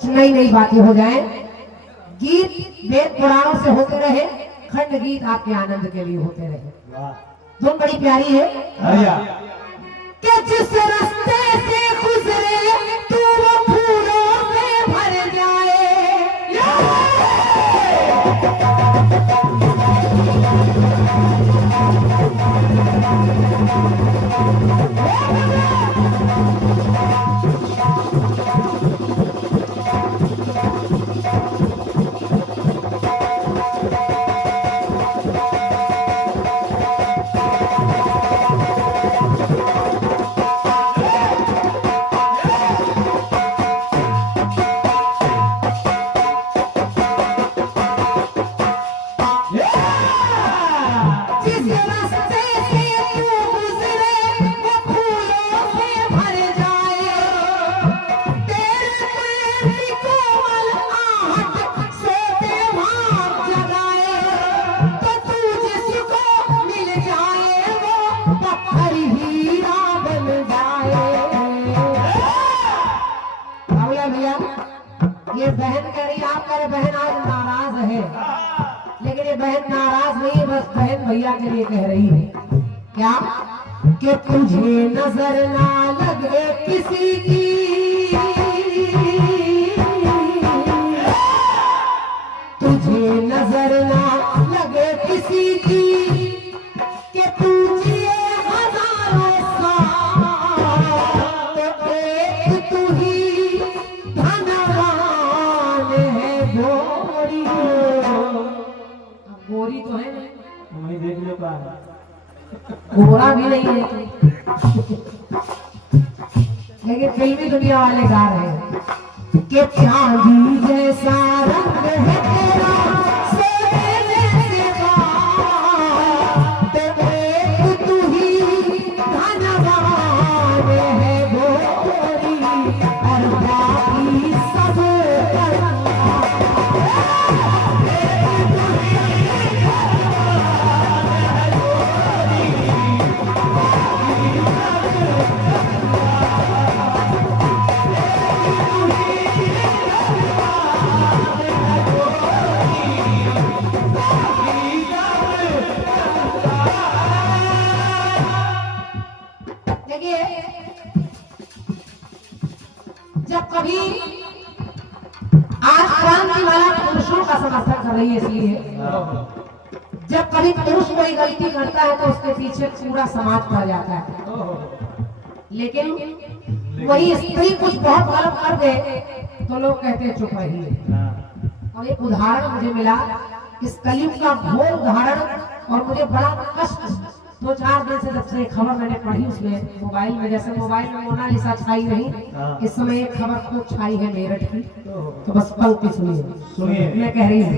नई नई बातें हो जाए। गीत वेद पुराणों से होते रहे, खंड गीत आपके आनंद के लिए होते रहे। धुन बड़ी प्यारी है कि जिस रास्ते से गुजरे तू वो फूलों से भर जाए। ये बहन कह रही, आप कह रहे बहन आज नाराज है, लेकिन ये बहन नाराज नहीं, बस बहन भैया के लिए कह रही है क्या कि तुझे नजर ना लगे किसी की, तुझे नजर ना लगे किसी की, कि तुझे हजारों साल तो एक तू ही धनवान है गोरी। अब गोरी तो है वही देख लो का गोरा भी नहीं है, लेकिन फिल्मी दुनिया वाले गा रहे हैं कि चांदी जैसा रंग है तेरा, सोने से बात, तो एक तू ही धनवान है गोरी, और बाकी सब जब कभी आज क्रांति वाला पुरुषों का समर्थन कर रही है, इसलिए जब कभी पुरुष कोई गलती करता है तो उसके पीछे पूरा समाज पड़ जाता है, लेकिन वही स्त्री कुछ बहुत गलत कर दे तो लोग कहते हैं चुप रहिए। और एक उदाहरण मुझे मिला इस कलयुग का घोर उदाहरण, और मुझे बड़ा कष्ट, 2-4 दिन से जब से एक खबर मैंने पढ़ी उसमें मोबाइल में, जैसे मोबाइल में मोनालिसा छाई नहीं, इस समय एक खबर खूब छाई है मेरठ की, तो बस पंक्ति सुनिए। मैं कह रही हूँ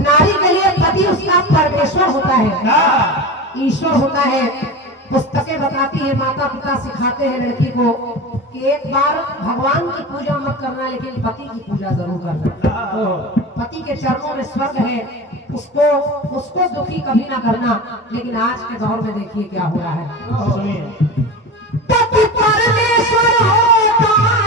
नारी के लिए पति उसका परमेश्वर होता है, ईश्वर होता है। पुस्तकें बताती है, माता पिता सिखाते हैं लड़की को कि एक बार भगवान की पूजा मत करना, लेकिन पति की पूजा जरूर करना। पति के चरणों में स्वर्ग है, उसको दुखी कभी ना करना। लेकिन आज के दौर में देखिए क्या हो रहा है। पति परमेश्वर होता है,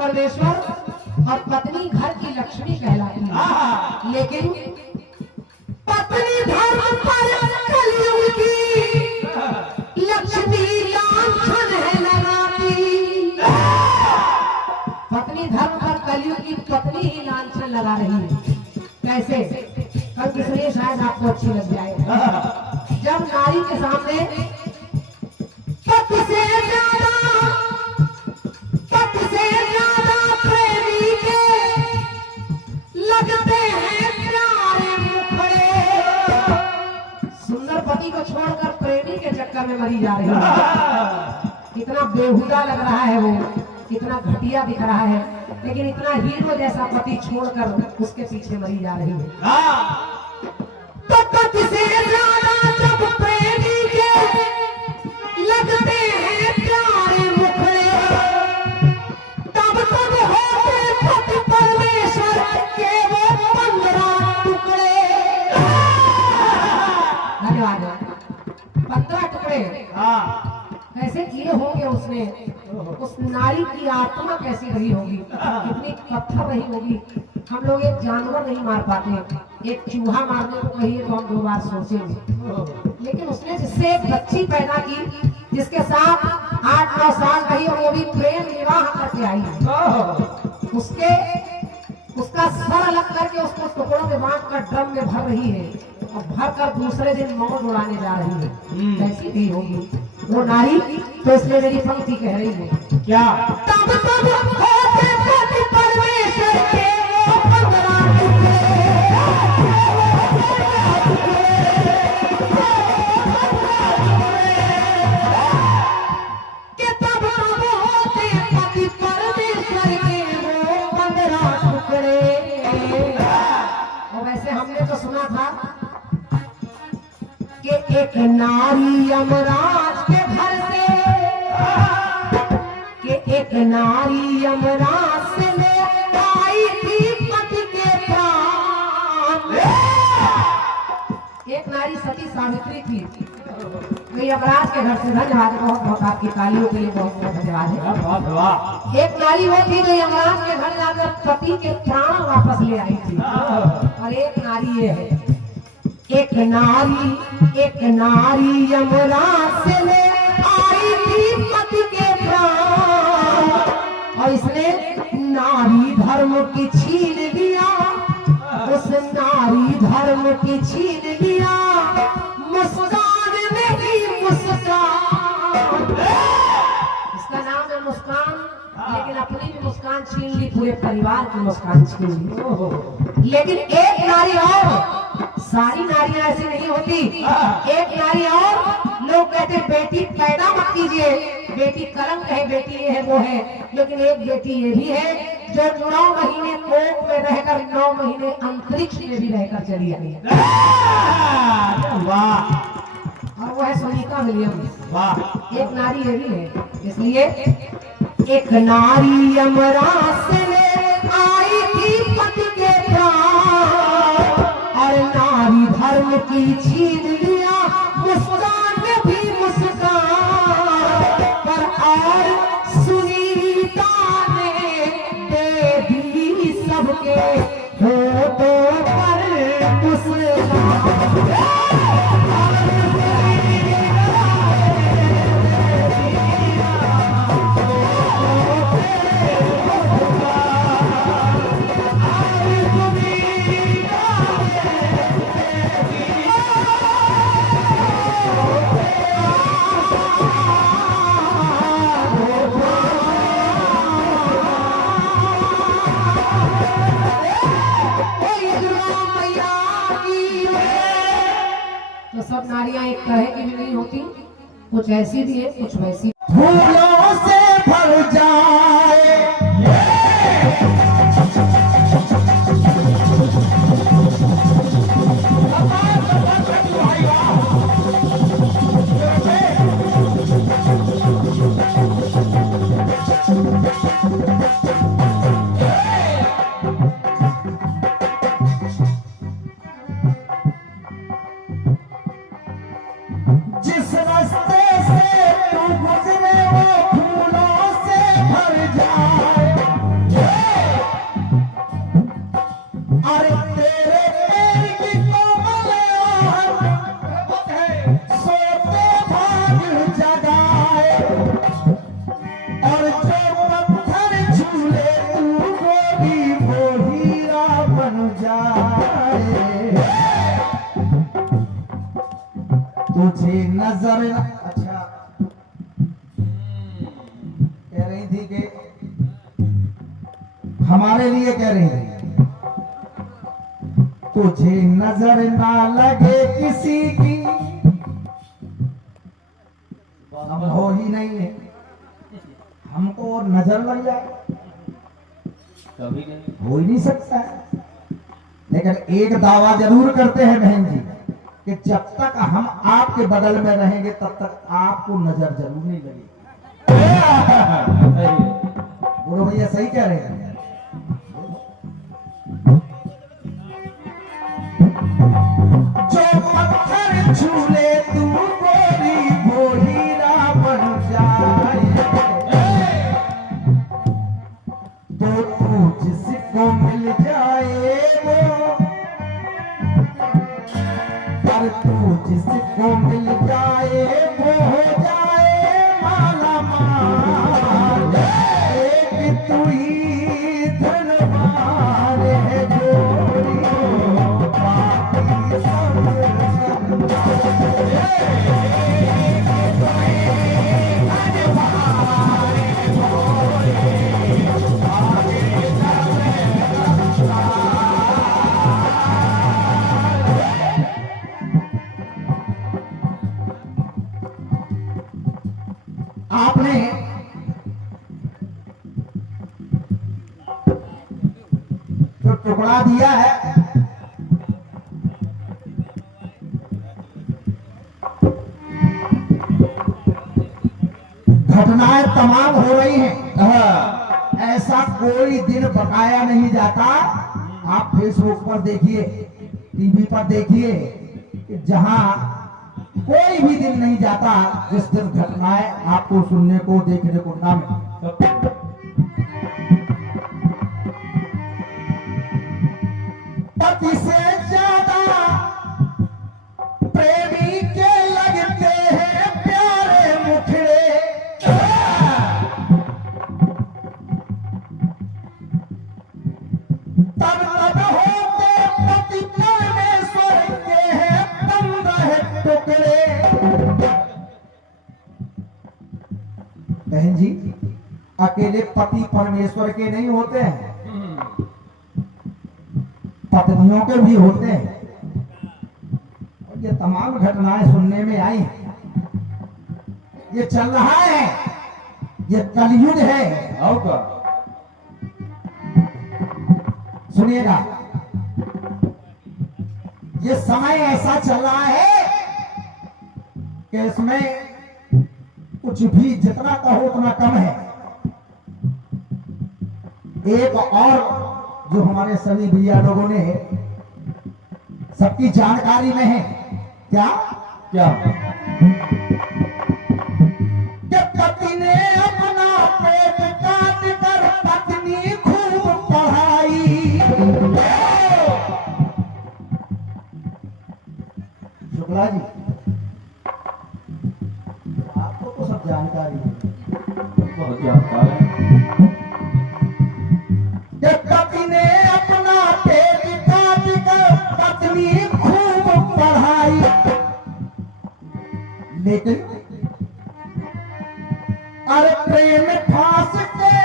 परमेश्वर और पत्नी घर की लक्ष्मी कहलाती है, लेकिन पत्नी धर्म पर कलयुग की लक्ष्मी लांछन है लगाती। पत्नी धर्म पर कलयुग की पत्नी ही लांछन लगा रही है। कैसे? कल किसलिए शायद आपको अच्छी लग जाए। जब नारी के सामने पति से ज्यादा प्रेमी के लगते हैं प्यारे मुखड़े, सुंदर पति को छोड़कर प्रेमी के चक्कर में मरी जा रही है। कितना बेहुदा लग रहा है वो, कितना घटिया दिख रहा है, लेकिन इतना हीरो जैसा पति छोड़कर उसके पीछे मरी जा रही है। तो पति से ज्यादा जब प्रेमी के लगते हैं प्यारे मुखड़े, तब तब होते पति परमेश्वर के वो 15 टुकड़े। धन्यवाद। 15 टुकड़े कैसे किए होंगे उसने, उस नारी की आत्मा कैसी रही होगी, कितनी पत्थर रही होगी। हम लोग एक जानवर नहीं मार पाते, एक चूहा मारने को कहिए तो हम 2 बार सोचेंगे, लेकिन उसने जिससे एक बच्ची पैदा की, जिसके साथ 8-9 साल रही और वो भी प्रेम विवाह करके आई, उसका सर अलग करके उसको टुकड़ों में बांट कर ड्रम में भर रही है और भर कर दूसरे दिन मौत उड़ाने जा रही है। कैसी रही होगी वो नारी। तो इसलिए मेरी पंक्ति कह रही है क्या, तब तब होते पति परमेश्वर के वो 15 टुकड़े, के तब तब होते पति परमेश्वर के वो 15 टुकड़े। और वैसे हमने तो सुना था कि एक नारी यमराज के घर से, कि एक नारी यमराज से ले आई थी पति के प्राण। एक नारी सती सावित्री थी, वे यमराज के घर से। धन्यवाद, बहुत बहुत आपकी तालियों के लिए बहुत बहुत धन्यवाद है। एक नारी वो थी जो यमराज के घर जाकर पति के प्राण वापस ले आई थी। और एक नारी ये है, एक नारी यमराज से ले आई थी पति के प्राण, और इसने नारी धर्म की छीन लिया, उस नारी धर्म की छीन लिया, मुस्कान नहीं मुस्कान। इसका नाम है मुस्कान, लेकिन अपनी भी मुस्कान छीन ली, पूरे परिवार की मुस्कान छीन ली। लेकिन एक नारी और, सारी नारियां ऐसी नहीं होती, एक नारी और। लोग कहते हैं बेटी पैदा मत कीजिए, बेटी कलंक है, बेटी ये है वो है, लेकिन एक बेटी ये भी है जो 9 महीने कोख में रहकर 9 महीने अंतरिक्ष में भी रहकर चली आई है। वाह। और वो है सुनीता विलियम्स। वाह। एक नारी ये भी है। इसलिए एक नारी यमराज से ले आई थी पति के प्राण, और नारी धर्म की छीन लिया, मुस्कान भी मुस्कान पर, और सुनीता ने दे दी सबके होठों पर मुस्कान। तो सब नारियां एक तरह की भी नहीं होती, कुछ ऐसी भी है, कुछ वैसी। फूलों से भर जाए जिस रास्ते से तू गुजरे वो फूलों से भर जाए। अरे तेरे पैर की कोमल सोते भाग जगाए, और जो पत्थर झूले तू वो हीरा बन जाए। तुझे नजर अच्छा कह रही थी कि हमारे लिए कह रही थी, तुझे नजर ना लगे किसी की, हम हो ही नहीं है, हमको नजर लग जाए कभी नहीं, हो ही नहीं सकता है। लेकिन एक दावा जरूर करते हैं बहन जी कि जब तक हम आपके बगल में रहेंगे तब तक आपको नजर जरूर नहीं लगेगी। बोलो भैया सही कह रहे हैं। जो पत्थर छूले तू गोरी वो हीरा बन जाए, तो तू जिसको मिल जाए वो, पर तू जिसको मिल जाए वो हो जाए माला माल। एक तू ही धनवान है जोड़ी, बाकी सब आपने जो टुकड़ा दिया है घटनाएं तमाम हो रही हैं। ऐसा कोई दिन बकाया नहीं जाता। आप फेसबुक पर देखिए, टीवी पर देखिए, जहां कोई भी दिन नहीं जाता जिस दिन घटनाएं आपको सुनने को देखने को ना मिले। पति से ज्यादा प्रेमी के लगते हैं प्यारे मुखड़े, तब तब होते पति परमेश्वर के हैं 15 टुकड़े। बहन जी, अकेले पति परमेश्वर के नहीं होते हैं, पत्नियों के भी होते हैं। और ये तमाम घटनाएं सुनने में आई हैं। ये चल रहा है, ये कलयुग है। और क्या सुनिएगा, ये समय ऐसा चल रहा है कि इसमें कुछ भी जितना कहो उतना कम है। एक और जो हमारे सभी भैया लोगों ने सबकी जानकारी में है, क्या क्या कि पति ने अपना पेट काट कर पत्नी खूब पढ़ाई। शुक्ला जी, आपको तो सब जानकारी है। बहुत जानकारी कि पति ने अपना पेट काट कर पत्नी खूब पढ़ाई, लेकिन अरे प्रेम फांस के,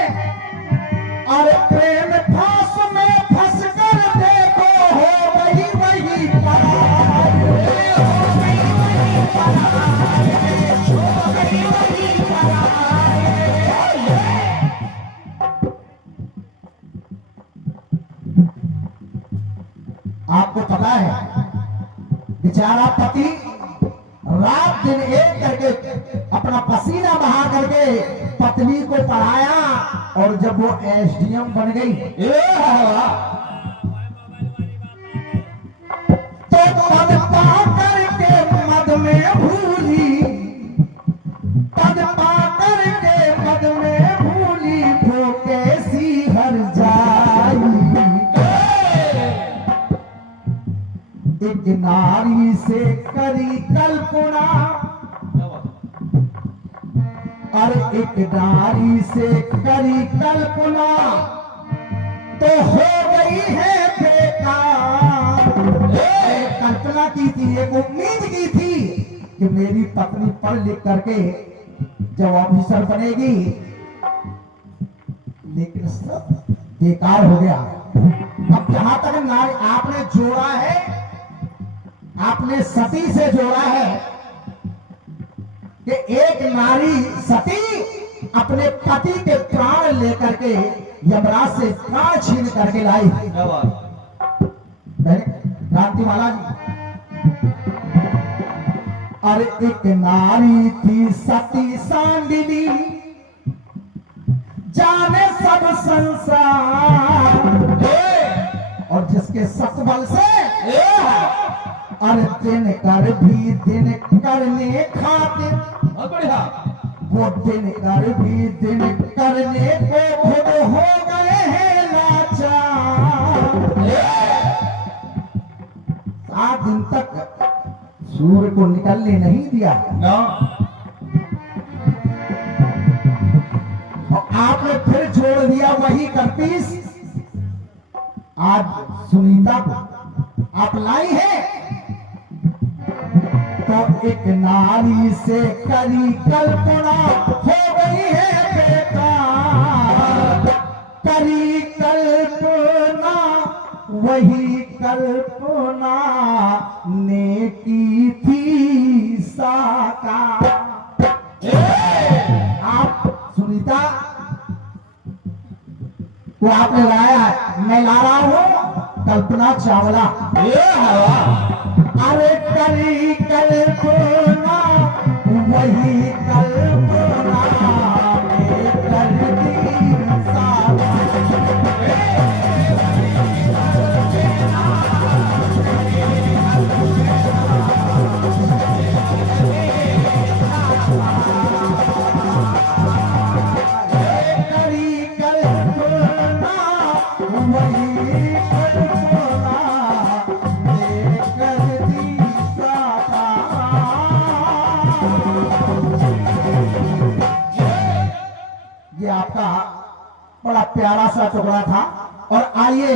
अरे प्रेम फांस में फंस कर देखो हो गई वही पराई, हो गई वही पराई, हो गई वही पराई। आपको पता है बेचारा पति रात दिन एक करके अपना पसीना बहा करके पत्नी को पढ़ाया, और जब वो एसडीएम बन गई तो पद पा करके मद में भूली, पद पा करके मद में भूली वो कैसी हर जाई। एक नारी से करी कल्पना, और एक नारी से करी कल्पना तो हो गई है बेकार। कल्पना की थी, एक उम्मीद की थी कि मेरी पत्नी पढ़ लिख करके जब ऑफिसर बनेगी, लेकिन सब बेकार हो गया। अब जहां तक नारी आपने जोड़ा है, आपने सती से जोड़ा है कि एक नारी सती अपने पति के प्राण लेकर के यमराज से प्राण छीन करके लाई। क्रांतिमाला जी, अरे एक नारी थी सती सांडिनी, जाने सब संसार, और जिसके सतबल से अरे दिन कर भी दिन करने खातिर, बहुत बढ़िया, वो दिन कर भी दिन करने को खुद हो गए हैं लाचार। 7 दिन तक सूर्य को निकलने नहीं दिया ना और आपने फिर छोड़ दिया वही करपीस। आज सुनीता को आप लाई है तो एक नारी से करी कल्पना हो गई है बेकार, करी कल्पना वही कल्पना ने की थी साकार। आप सुनीता को आपने लाया है, मैं ला रहा हूं कल्पना चावला। अरे करी कल्पना वही कल्पना ने कर दी साकार। करी कल्पना वही कल्पना ने कर दी साकार। ये आपका बड़ा प्यारा सा टुकड़ा था और आइए